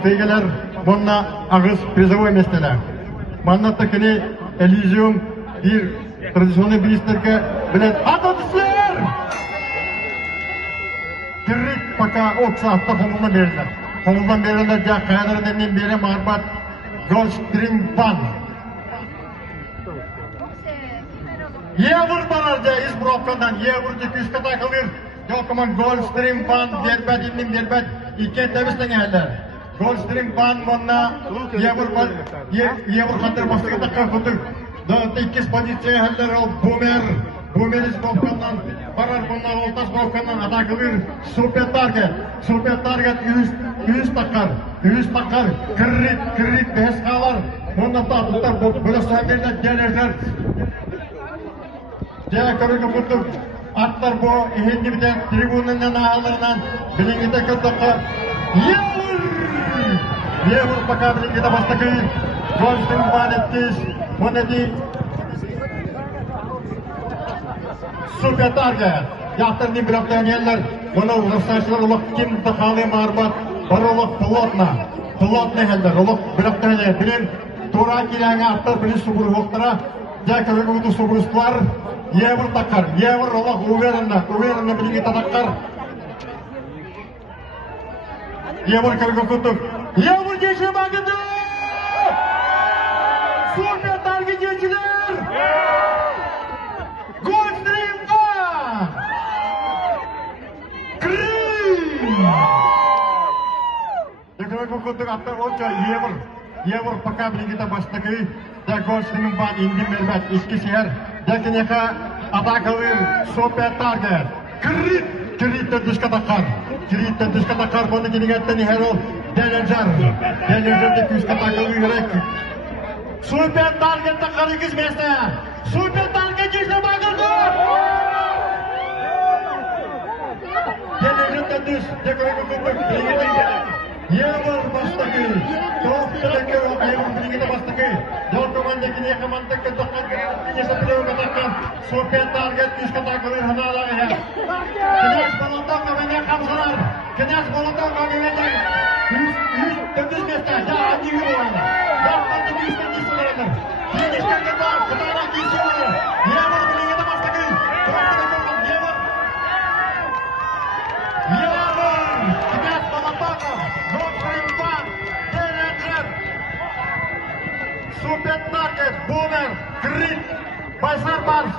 Спейгелер монна агыс призовой местелер. Манната кини Элизиум bir традиционный министрге билет ататыслар. Киррик пока окса атта хомулдан берилер. Хомулдан берилер жа кайдырден бере марбат Голдстрим Бан. Евр барар жа избровкадан евр 200 ката кылыр. Жокоман Голдстрим Бан дербединин дербед ике тебистен элер. Голдстрим Бан монна евр хатыр бастыгында кылдык. Да иккис позиция хәлләр ул Бумер избровкадан барар монна олтас бровкадан ата кылыр. Супер таргет 100 такар киррит бес калар. Монда таптар бөлөсөндөрдө делерлер. Жа көрүгө футуп аттар бо эхендибден трибунанын ааларынан билиңите көтөккө Евр пока билиңите бастакы Голдстрим Бан эттиш. Монеди Супер таргет. Яктырны билектен еллер. Моны урсашлар улук ким тахалы марбат. Барулук плотный хәлдер. Улук билектен билен тура киләңе аттар биле субур хоктара. Жа көрүгө субурстлар евр такар. Евр улук уверенно билиңите такар. Евр көрүгө кутуп. Евр деше багыды. Супер таргет жечилер. Голдстрим Бан. Deklarasi kutuk atau oca Евр пока билиңите бастакы. Да Голдстрим Бан инди мербет ишки шehir. Да кинека атакылыр супер таргет. Кирит дышка такар. Моны кинегеттен херол Делержер күшка такылыр керек. Супер таргет такар икис месте. Супер таргет жесе багырды. Делержер düş. Deklarasi kutuk Евр бастакы. Топтыдагы Евр билиңите бастакы. Дол командакini командак кытаккан. Несе билеуга таккан. Супер таргет күшка такылыр ханалагы. Князь Болотов менен камсалар. Князь Болотов менен 100 месте. Ja, адиги болду. Бактанды күштен дисилер. Кенештерге бар, кытайга дисилер. Евр билиңите бастакы. Князь Болотов, Голдстрим Бан, Делержер, Супер таргет, Бумер, Крит, Байсар Барс.